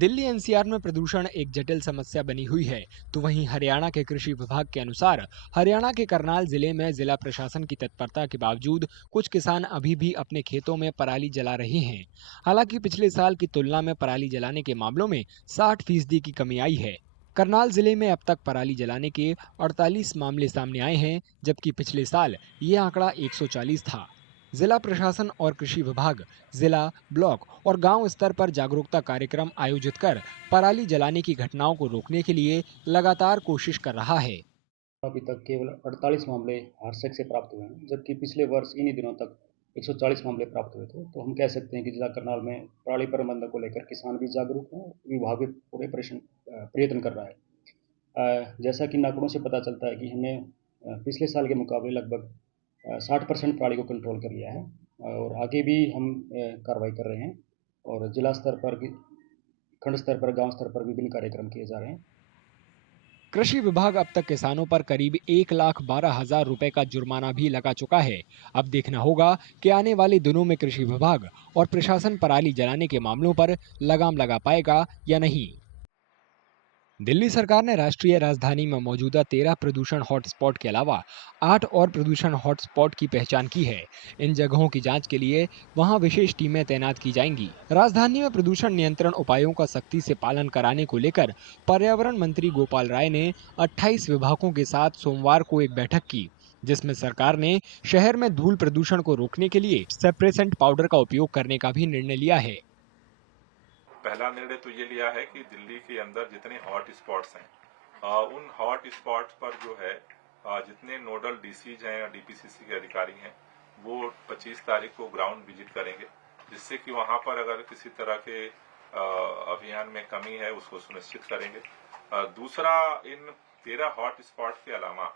Delhi NCR में प्रदूषण एक जटिल समस्या बनी हुई है, तो वहीं हरियाणा के कृषि विभाग के अनुसार हरियाणा के करनाल जिले में जिला प्रशासन की तत्परता के बावजूद कुछ किसान अभी भी अपने खेतों में पराली जला रहे हैं। हालांकि पिछले साल की तुलना में पराली जलाने के मामलों में 60% की कमी आई है। करनाल जिले में अब तक पराली जलाने के 48 मामले सामने आए हैं, जबकि पिछले साल ये आंकड़ा 140 था। जिला प्रशासन और कृषि विभाग जिला, ब्लॉक और गांव स्तर पर जागरूकता कार्यक्रम आयोजित कर पराली जलाने की घटनाओं को रोकने के लिए लगातार कोशिश कर रहा है। अभी तक केवल 48 मामले हादसे से प्राप्त हुए हैं, जबकि पिछले वर्ष इन्हीं दिनों तक 140 मामले प्राप्त हुए थे। तो हम कह सकते हैं कि जिला करनाल में पराली प्रबंधन को लेकर किसान भी जागरूक हैं, विभाग भी पूरे प्रयत्न कर रहा है। जैसा कि आंकड़ों से पता चलता है कि हमने पिछले साल के मुकाबले लगभग 60% पराली को कंट्रोल कर लिया है, और आगे भी हम कार्रवाई कर रहे हैं। और जिला स्तर पर, खंड स्तर पर, गांव स्तर पर विभिन्न कार्यक्रम किए जा रहे हैं। कृषि विभाग अब तक किसानों पर करीब 1,12,000 रुपए का जुर्माना भी लगा चुका है। अब देखना होगा कि आने वाले दिनों में कृषि विभाग और प्रशासन पराली जलाने के मामलों पर लगाम लगा पाएगा या नहीं। दिल्ली सरकार ने राष्ट्रीय राजधानी में मौजूदा 13 प्रदूषण हॉटस्पॉट के अलावा 8 और प्रदूषण हॉटस्पॉट की पहचान की है। इन जगहों की जांच के लिए वहां विशेष टीमें तैनात की जाएंगी। राजधानी में प्रदूषण नियंत्रण उपायों का सख्ती से पालन कराने को लेकर पर्यावरण मंत्री गोपाल राय ने 28 विभागों के साथ सोमवार को एक बैठक की, जिसमें सरकार ने शहर में धूल प्रदूषण को रोकने के लिए सेप्रेसेंट पाउडर का उपयोग करने का भी निर्णय लिया है। पहला निर्णय तो ये लिया है कि दिल्ली के अंदर जितने हॉट स्पॉट्स हैं, उन हॉट स्पॉट्स पर जो है जितने नोडल डीसीज हैं या डीपीसीसी के अधिकारी हैं, वो 25 तारीख को ग्राउंड विजिट करेंगे, जिससे कि वहां पर अगर किसी तरह के अभियान में कमी है उसको सुनिश्चित करेंगे। दूसरा, इन 13 हॉट स्पॉट के अलावा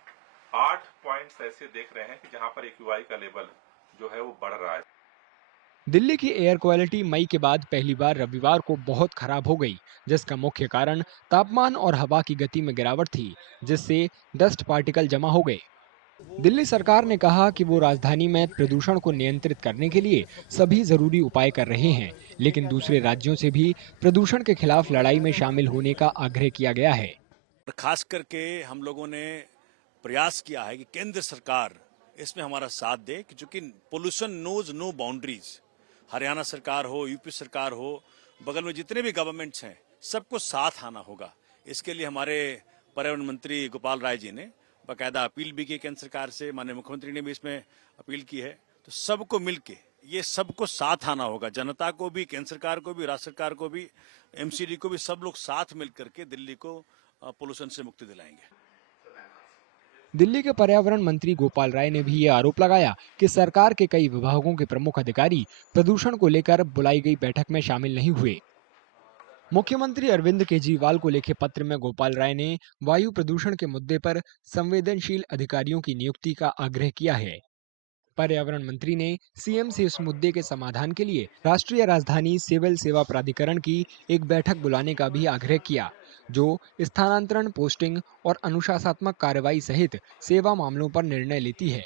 8 पॉइंट्स ऐसे देख रहे हैं कि जहां पर एक्यूआई का लेवल जो है वो बढ़ रहा है। दिल्ली की एयर क्वालिटी मई के बाद पहली बार रविवार को बहुत खराब हो गई, जिसका मुख्य कारण तापमान और हवा की गति में गिरावट थी, जिससे डस्ट पार्टिकल जमा हो गए। दिल्ली सरकार ने कहा कि वो राजधानी में प्रदूषण को नियंत्रित करने के लिए सभी जरूरी उपाय कर रहे हैं, लेकिन दूसरे राज्यों से भी प्रदूषण के खिलाफ लड़ाई में शामिल होने का आग्रह किया गया है। खास करके हम लोगों ने प्रयास किया है कि केंद्र सरकार इसमें हमारा साथ दे, क्योंकि pollution knows no boundaries. Haryana सरकार हो, यूपी सरकार हो, बगल में जितने भी गवर्नमेंट्स हैं, सबको साथ आना होगा। इसके लिए हमारे पर्यावरण मंत्री गोपाल राय जी ने बाकायदा अपील भी की केंद्र सरकार से, माननीय मुख्यमंत्री ने भी इसमें अपील की है। तो सबको मिलके ये सबको साथ आना होगा, जनता को भी, केंद्र सरकार को भी, राज्य सरकार को भी, एमसीडी को भी, सब लोग साथ मिल करके दिल्ली को पोल्यूशन से मुक्ति दिलाएंगे। दिल्ली के पर्यावरण मंत्री गोपाल राय ने भी ये आरोप लगाया कि सरकार के कई विभागों के प्रमुख अधिकारी प्रदूषण को लेकर बुलाई गई बैठक में शामिल नहीं हुए। मुख्यमंत्री अरविंद केजरीवाल को लिखे पत्र में गोपाल राय ने वायु प्रदूषण के मुद्दे पर संवेदनशील अधिकारियों की नियुक्ति का आग्रह किया है। पर्यावरण मंत्री ने सीएम से इस मुद्दे के समाधान के लिए राष्ट्रीय राजधानी सिविल सेवा प्राधिकरण की एक बैठक बुलाने का भी आग्रह किया, जो स्थानांतरण, पोस्टिंग और अनुशासनात्मक कार्रवाई सहित सेवा मामलों पर निर्णय लेती है।